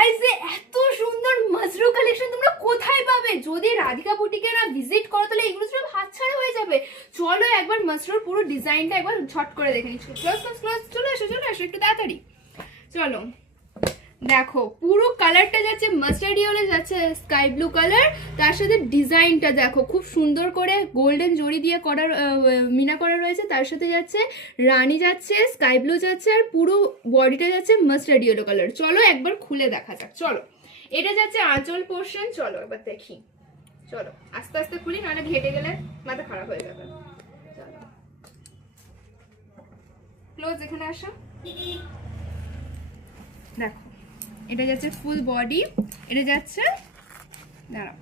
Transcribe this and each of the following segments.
প্রাইসে এত সুন্দর মাসরু কালেকশন তোমরা কোথায় পাবে? যদি রাধিকা বুটিকে না ভিজিট করো তাহলে এগুলো সব হাতছাড়া হয়ে যাবে। চলো একবার মাসরুর পুরো ডিজাইনটা একবার ছট করে দেখে নিচ্ছি। চলে এসো একটু তাড়াতাড়ি চলো। দেখো পুরো কালারটা যাচ্ছে মাস্টার্ড ইয়েলো, যাচ্ছে স্কাই ব্লু কালার, তার সাথে ডিজাইনটা দেখো খুব সুন্দর করে গোল্ডেন জড়ি দিয়ে করার মিনা করা রয়েছে, তার সাথে যাচ্ছে রানী যাচ্ছে, স্কাই ব্লু যাচ্ছে, আর পুরো বডিটা যাচ্ছে মাস্টার্ড ইয়েলো কালার। চলো একবার খুলে দেখা যাক। চলো এটা যাচ্ছে আঁচল পোর্শন, চলো একবার দেখি। চলো আস্তে আস্তে খুলি, নাহলে ঘেটে গেলে মাথা খারাপ হয়ে যাবে। চলো ক্লোজ, এখানে আসো। দেখো এটা যাচ্ছে ফুল বডি, এটা যাচ্ছে দাঁড়াও,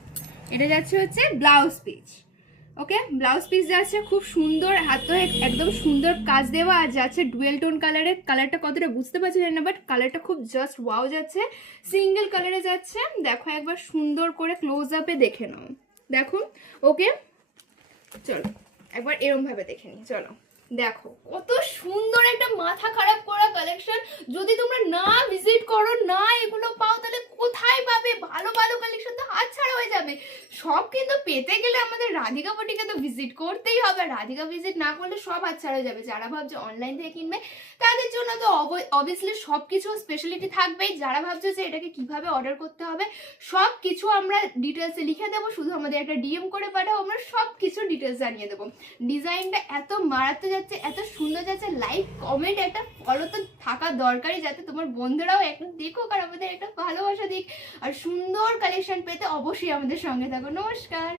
এটা যাচ্ছে হচ্ছে ব্লাউজ পিস। ওকে, ব্লাউজ পিস যাচ্ছে খুব সুন্দর, হাতে একদম সুন্দর কাজ দেওয়া, আর যাচ্ছে ডুয়েল টোন কালারের। কালারটা কতটা বুঝতে পারছি না, বাট কালারটা খুব জাস্ট ওয়াও যাচ্ছে। সিঙ্গেল কালারে যাচ্ছে, দেখো একবার সুন্দর করে ক্লোজ আপে দেখে নাও। দেখো ওকে, চলো একবার এরম ভাবে দেখে নিই। চলো দেখো কত সুন্দর একটা মাথা খারাপ করা কালেকশন। যদি তোমরা না ভিজিট করো, না এগুলো পাও, তাহলে কোথায় পাবে? ভালো ভালো কালেকশন তো হাত ছাড়া হয়ে যাবে। সব কিন্তু পেতে গেলে আমাদের রাধিকা বুটিকে তো ভিজিট করতেই হবে। রাধিকা ভিজিট না করলে সব হাত ছাড়া হয়ে যাবে। যারা ভাবছে অনলাইন থেকে কিনবে তাদের জন্য তো অবভিয়াসলি সব কিছু স্পেশালিটি থাকবেই। যারা ভাবছে যে এটাকে কিভাবে অর্ডার করতে হবে সব কিছু আমরা ডিটেলসে লিখে দেবো, শুধু আমাদের একটা ডিএম করে পাঠাও, আমরা সব কিছু ডিটেলস জানিয়ে দেবো। ডিজাইনটা এত মারাত্মক যাচ্ছে, এত সুন্দর যাচ্ছে। লাইক কমেন্ট একটা ফলো তো থাকা দরকারই, যাতে তোমার বন্ধুরাও একটা দেখুক আর আমাদের একটা ভালোবাসা দিক। আর সুন্দর কালেকশন পেতে অবশ্যই আমাদের সঙ্গে থাকো। নমস্কার।